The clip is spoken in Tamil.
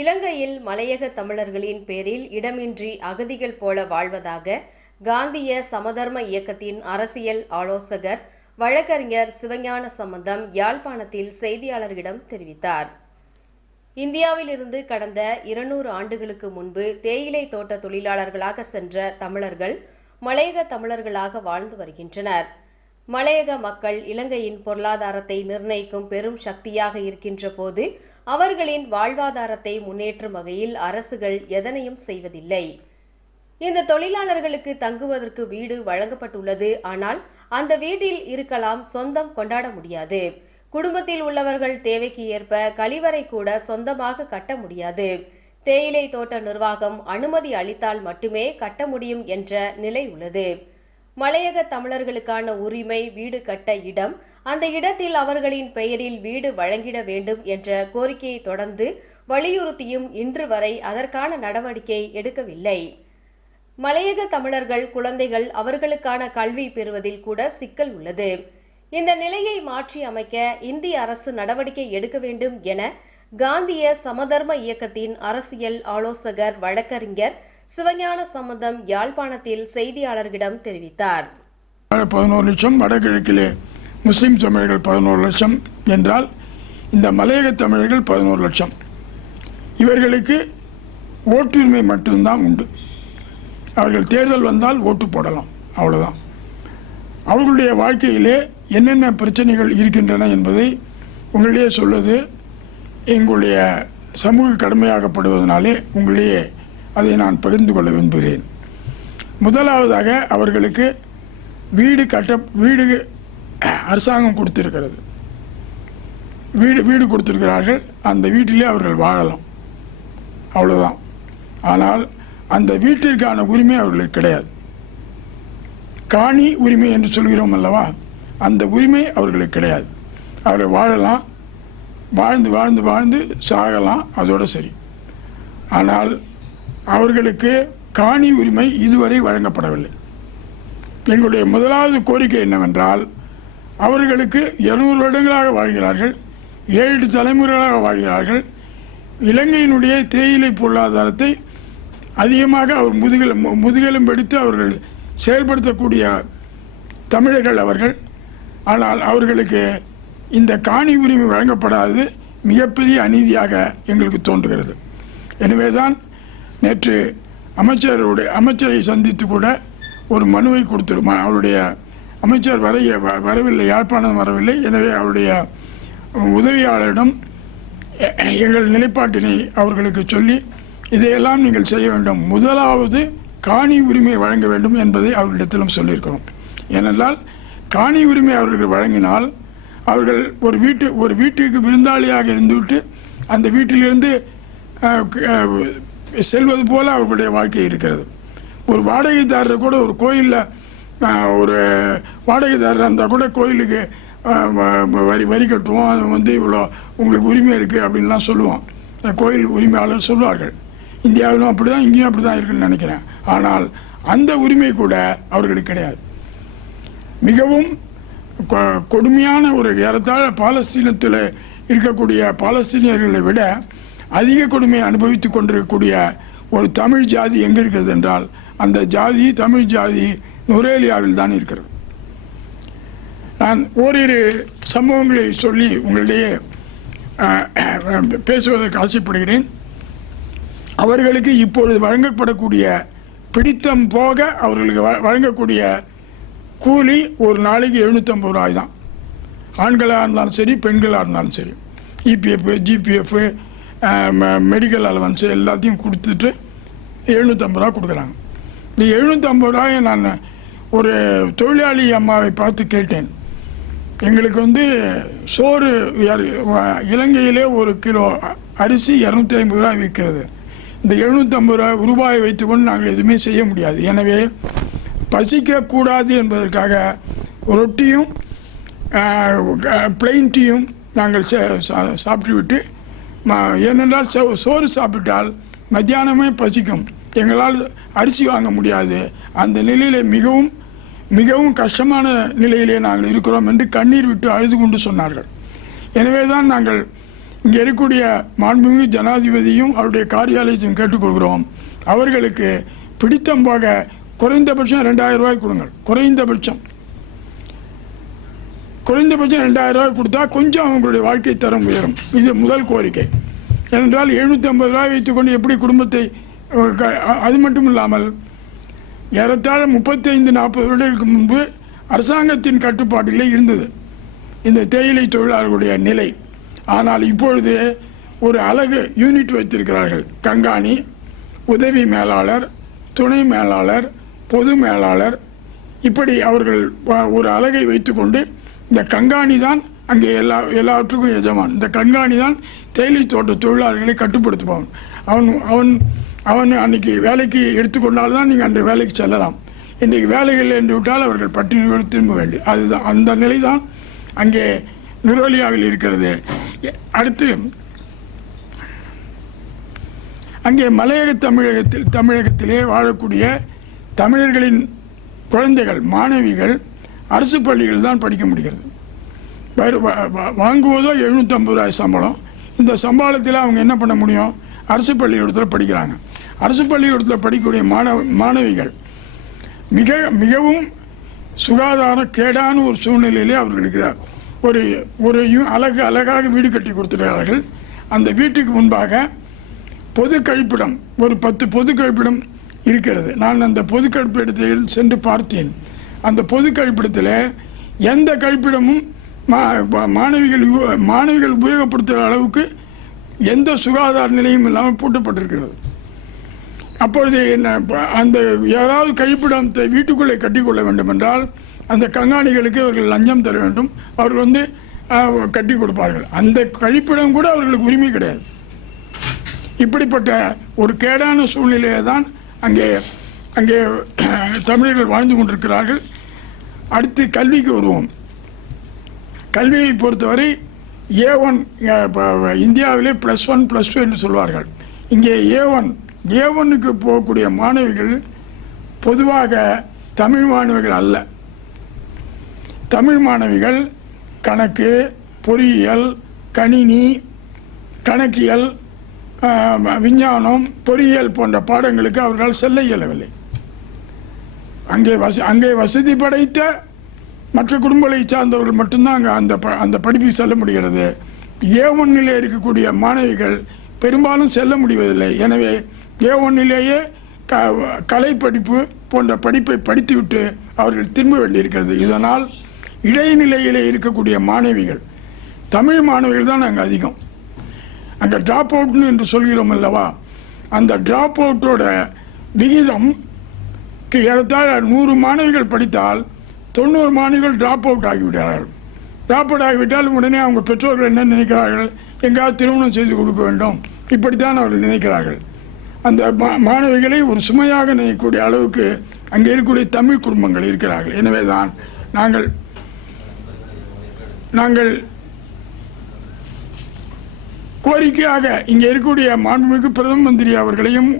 இலங்கையில் மலையக தமிழர்களின் பேரில் இடமின்றி அகதிகள் போல வாழ்வதாக காந்திய சமதர்ம இயக்கத்தின் அரசியல் ஆலோசகர் வழக்கறிஞர் சிவஞான சம்பந்தம் யாழ்ப்பாணத்தில் செய்தியாளர்களிடம் தெரிவித்தார். இந்தியாவிலிருந்து கடந்த 200 ஆண்டுகளுக்கு முன்பு தேயிலை தோட்ட தொழிலாளர்களாக சென்ற தமிழர்கள் மலையக தமிழர்களாக வாழ்ந்து வருகின்றனர். மலையக மக்கள் இலங்கையின் பொருளாதாரத்தை நிர்ணயிக்கும் பெரும் சக்தியாக இருக்கின்ற போது அவர்களின் வாழ்வாதாரத்தை முன்னேற்றும் வகையில் அரசுகள் எதனையும் செய்வதில்லை. இந்த தொழிலாளர்களுக்கு தங்குவதற்கு வீடு வழங்கப்பட்டுள்ளது. ஆனால் அந்த வீட்டில் இருக்கலாம், சொந்தம் கொண்டாட முடியாது. குடும்பத்தில் உள்ளவர்கள் தேவைக்கு ஏற்ப கழிவறை கூட சொந்தமாக கட்ட முடியாது. தேயிலை தோட்ட நிர்வாகம் அனுமதி அளித்தால் மட்டுமே கட்ட முடியும் என்ற நிலை உள்ளது. மலையக தமிழர்களுக்கான உரிமை வீடு கட்ட இடம், அந்த இடத்தில் அவர்களின் பெயரில் வீடு வழங்கிட வேண்டும் என்ற கோரிக்கையை தொடர்ந்து வலியுறுத்தியும் இன்று வரை அதற்கான நடவடிக்கை எடுக்கவில்லை. மலையக தமிழர்கள் குழந்தைகள் அவர்களுக்கான கல்வி பெறுவதில் கூட சிக்கல் உள்ளது. இந்த நிலையை மாற்றி அமைக்க இந்திய அரசு நடவடிக்கை எடுக்க வேண்டும் என காந்திய சமதர்ம இயக்கத்தின் அரசியல் ஆலோசகர் வழக்கறிஞர் சிவஞான சம்பந்தம் யாழ்ப்பாணத்தில் செய்தியாளர்களிடம் தெரிவித்தார். 11 லட்சம் வடகிழக்கிலே முஸ்லிம் தமிழர்கள் 11 லட்சம் என்றால் இந்த மலையக தமிழர்கள் 11 லட்சம். இவர்களுக்கு ஓட்டுரிமை மட்டும்தான் உண்டு. அவர்கள் தேர்தல் வந்தால் ஓட்டு போடலாம், அவ்வளவுதான். அவர்களுடைய வாழ்க்கையிலே என்னென்ன பிரச்சனைகள் இருக்கின்றன என்பதை உங்களிடையே சொல்வது எங்களுடைய சமூக கடமையாகப்படுவதனாலே உங்களிடையே அதை நான் பகிர்ந்து கொள்ள விரும்புகிறேன். முதலாவதாக அவர்களுக்கு வீடு அரசாங்கம் கொடுத்திருக்கிறது. வீடு கொடுத்திருக்கிறார்கள். அந்த வீட்டிலே அவர்கள் வாழலாம், அவ்வளவுதான். ஆனால் அந்த வீட்டிற்கான உரிமை அவர்களுக்கு கிடையாது. காணி உரிமை என்று சொல்கிறோம் அல்லவா, அந்த உரிமை அவர்களுக்கு கிடையாது. அவர்கள் வாழலாம், வாழ்ந்து வாழ்ந்து வாழ்ந்து சாகலாம், அதோடு சரி. ஆனால் அவர்களுக்கு காணி உரிமை இதுவரை வழங்கப்படவில்லை. எங்களுடைய முதலாவது கோரிக்கை என்னவென்றால், அவர்களுக்கு 200 வருடங்களாக வாழ்கிறார்கள், 7 தலைமுறைகளாக வாழ்கிறார்கள். இலங்கையினுடைய தேயிலை பொருளாதாரத்தை அதிகமாக அவர் முதுகெலும் எடுத்து அவர்கள் செயல்படுத்தக்கூடிய தமிழர்கள் அவர்கள். ஆனால் அவர்களுக்கு இந்த காணி உரிமை வழங்கப்படாதது மிகப்பெரிய அநீதியாக எங்களுக்கு தோன்றுகிறது. எனவேதான் நேற்று அமைச்சரை சந்தித்து கூட ஒரு மனுவை கொடுத்திருமா. அவருடைய அமைச்சர் வரவில்லை, யாழ்ப்பாணம் வரவில்லை. எனவே அவருடைய உதவியாளரிடம் எங்கள் நிலைப்பாட்டினை அவர்களுக்கு சொல்லி இதையெல்லாம் நீங்கள் செய்ய வேண்டும், முதலாவது காணி உரிமை வழங்க வேண்டும் என்பதை அவர்களிடத்திலும் சொல்லியிருக்கிறோம். ஏனென்றால் காணி உரிமை அவர்கள் வழங்கினால் அவர்கள் ஒரு வீட்டுக்கு விருந்தாளியாக இருந்துவிட்டு அந்த வீட்டிலிருந்து செல்வது போல அவர்களுடைய வாழ்க்கை இருக்கிறது. ஒரு வாடகைதாரர் கூட ஒரு கோயிலில் ஒரு வாடகைதாரர் இருந்தால் கூட கோயிலுக்கு வரி கட்டுவோம், அது இவ்வளோ உங்களுக்கு உரிமை இருக்குது அப்படின்லாம் சொல்லுவோம். கோயில் உரிமையாளர் சொல்லுவார்கள். இந்தியாவிலும் அப்படி தான், இங்கேயும் அப்படி தான் இருக்குன்னு நினைக்கிறேன். ஆனால் அந்த உரிமை கூட அவர்களுக்கு கிடையாது. மிகவும் கொடுமையான ஒரு ஏறத்தாழ பாலஸ்தீனத்தில் இருக்கக்கூடிய பாலஸ்தீனியர்களை விட அதிக கொடுமையை அனுபவித்து கொண்டிருக்கக்கூடிய ஒரு தமிழ் ஜாதி எங்கே இருக்கிறது என்றால், அந்த ஜாதி தமிழ் ஜாதி நுரேலியாவில் தான் இருக்கிறது. நான் ஓரிரு சம்பவங்களை சொல்லி உங்களிடையே பேசுவதற்கு ஆசைப்படுகிறேன். அவர்களுக்கு இப்பொழுது வழங்கப்படக்கூடிய பிடித்தம் போக அவர்களுக்கு வழங்கக்கூடிய கூலி ஒரு நாளைக்கு 750 ரூபாய் தான். ஆண்களாக இருந்தாலும் சரி, பெண்களாக இருந்தாலும் சரி. இபிஎஃப், ஜிபிஎஃப், மெடிக்கல் அலவன்ஸ் எல்லாத்தையும் கொடுத்துட்டு 750 ரூபா கொடுக்குறாங்க. இந்த 750 ரூபாயை நான் ஒரு தொழிலாளி அம்மாவை பார்த்து கேட்டேன். எங்களுக்கு சோறு இலங்கையிலே 1 கிலோ அரிசி 250 ரூபாய் விற்கிறது. இந்த 750 ரூபாயை வைத்துக்கொண்டு நாங்கள் எதுவுமே செய்ய முடியாது. எனவே பசிக்கக்கூடாது என்பதற்காக ரொட்டியும் பிளெயின் டீயும் நாங்கள் சாப்பிட்டு விட்டு, ஏனென்றால் சோறு சாப்பிட்டால் மத்தியானமே பசிக்கும், எங்களால் அரிசி வாங்க முடியாது, அந்த நிலையிலே மிகவும் மிகவும் கஷ்டமான நிலையிலே நாங்கள் இருக்கிறோம் என்று கண்ணீர் விட்டு அழுது கொண்டு சொன்னார்கள். எனவே தான் நாங்கள் இங்கே இருக்கக்கூடிய மாண்புமிகு ஜனாதிபதியும் அவருடைய காரியாலயத்தையும் கேட்டுக்கொள்கிறோம், அவர்களுக்கு பிடித்தம் போக குறைந்தபட்சம் 2000 ரூபாய் கொடுங்கள். குறைந்தபட்சம் 2000 ரூபாய் கொடுத்தா கொஞ்சம் அவங்களுடைய வாழ்க்கை தரம் உயரும். இது முதல் கோரிக்கை. ஏனென்றால் 750 ரூபாய் வைத்துக்கொண்டு எப்படி குடும்பத்தை, அது மட்டும் இல்லாமல் ஏறத்தாழ 35-40 வருடங்களுக்கு முன்பு அரசாங்கத்தின் கட்டுப்பாட்டிலே இருந்தது இந்த தேயிலை தொழிலாளர்களுடைய நிலை. ஆனால் இப்பொழுது ஒரு அலகு யூனிட் வைத்திருக்கிறார்கள். கண்காணி, உதவி மேலாளர், துணை மேலாளர், பொது மேலாளர், இப்படி அவர்கள் ஒரு அலகை வைத்துக்கொண்டு இந்த கண்காணி தான் அங்கே எல்லாவற்றுக்கும் எஜமான். இந்த கண்காணி தான் தேயிலை தோட்ட தொழிலாளர்களை கட்டுப்படுத்துபவன். அவன் அன்றைக்கி வேலைக்கு எடுத்துக்கொண்டால்தான் நீங்கள் அன்றைய வேலைக்கு செல்லலாம். இன்றைக்கு வேலைகள் என்று விட்டால் அவர்கள் பட்டினியோடு திரும்ப வேண்டும். அதுதான் அந்த நிலை தான் அங்கே நுரோலியாவில் இருக்கிறது. அடுத்து அங்கே மலையக தமிழகத்திலே வாழக்கூடிய தமிழர்களின் குழந்தைகள், மாணவிகள் அரசு பள்ளிகள் தான் படிக்க முடிகிறது. வாங்குவதோ 750 ரூபாய் சம்பளம். இந்த சம்பளத்தில் அவங்க என்ன பண்ண முடியும்? அரசு பள்ளிக்கூடத்தில் படிக்கிறாங்க. அரசு பள்ளிக்கூடத்தில் படிக்கக்கூடிய மாணவிகள் மிகவும் சுகாதார கேடான ஒரு சூழ்நிலையிலே அவர்கள் இருக்கிறார். ஒரு அழகாக வீடு கட்டி கொடுத்துருக்கிறார்கள். அந்த வீட்டுக்கு முன்பாக பொது கழிப்பிடம், ஒரு 10 பொது கழிப்பிடம் இருக்கிறது. நான் அந்த பொது கழிப்பிடத்தில் சென்று பார்த்தேன். அந்த பொது கழிப்பிடத்தில் எந்த கழிப்பிடமும் மாணவிகள் உபயோகப்படுத்துகிற அளவுக்கு எந்த சுகாதார நிலையும் இல்லாமல் பூட்டப்பட்டிருக்கிறது. அப்பொழுது என்ன, அந்த யாராவது கழிப்பிடத்தை வீட்டுக்குள்ளே கட்டிக்கொள்ள வேண்டும் என்றால் அந்த கண்காணிகளுக்கு அவர்கள் லஞ்சம் தர வேண்டும். அவர்கள் கட்டி கொடுப்பார்கள். அந்த கழிப்பிடம் கூட அவர்களுக்கு உரிமை கிடையாது. இப்படிப்பட்ட ஒரு கேடான சூழ்நிலையை தான் அங்கே தமிழர்கள் வாழ்ந்து கொண்டிருக்கிறார்கள். அடுத்து கல்விக்கு வருவோம். கல்வியை பொறுத்தவரை A1 இந்தியாவிலே +1 +2 என்று சொல்வார்கள். இங்கே A1க்கு போகக்கூடிய மாணவிகள் பொதுவாக தமிழ் மாணவிகள் அல்ல. தமிழ் மாணவிகள் கணக்கு, பொறியியல், கணினி, கணக்கியல், விஞ்ஞானம், பொறியியல் போன்ற பாடங்களுக்கு அவர்களால் செல்ல இயலவில்லை. அங்கே வசதி படைத்த மற்ற குடும்பங்களை சார்ந்தவர்கள் மட்டும்தான் அந்த படிப்புக்கு செல்ல முடிகிறது. A1 இருக்கக்கூடிய மாணவிகள் பெரும்பாலும் செல்ல முடிவதில்லை. எனவே A1 கலை படிப்பு போன்ற படிப்பை படித்துவிட்டு அவர்கள் திரும்ப வேண்டியிருக்கிறது. இதனால் இடைநிலையிலே இருக்கக்கூடிய மாணவிகள், தமிழ் மாணவிகள் தான் அங்கே அதிகம். அங்கே ட்ராப் அவுட்னு என்று சொல்கிறோம் அல்லவா, அந்த ட்ராப் அவுட்டோட விகிதம் ஏறத்தாழ 100 மாணவிகள் படித்தால் 90 மாணவிகள் ட்ராப் அவுட் ஆகிவிடுகிறார்கள். ட்ராப் அவுட் ஆகிவிட்டால் உடனே அவங்க பெற்றோர்கள் என்ன நினைக்கிறார்கள்? எங்காவது திருமணம் செய்து கொடுக்க வேண்டும், இப்படித்தான் அவர்கள் நினைக்கிறார்கள். அந்த மாணவிகளை ஒரு சுமையாக நினைக்கக்கூடிய அளவுக்கு அங்கே இருக்கக்கூடிய தமிழ் குடும்பங்கள் இருக்கிறார்கள். எனவே தான் நாங்கள் கோரிக்கையாக இங்கே இருக்கக்கூடிய மாண்புமிகு பிரதம மந்திரி அவர்களையும்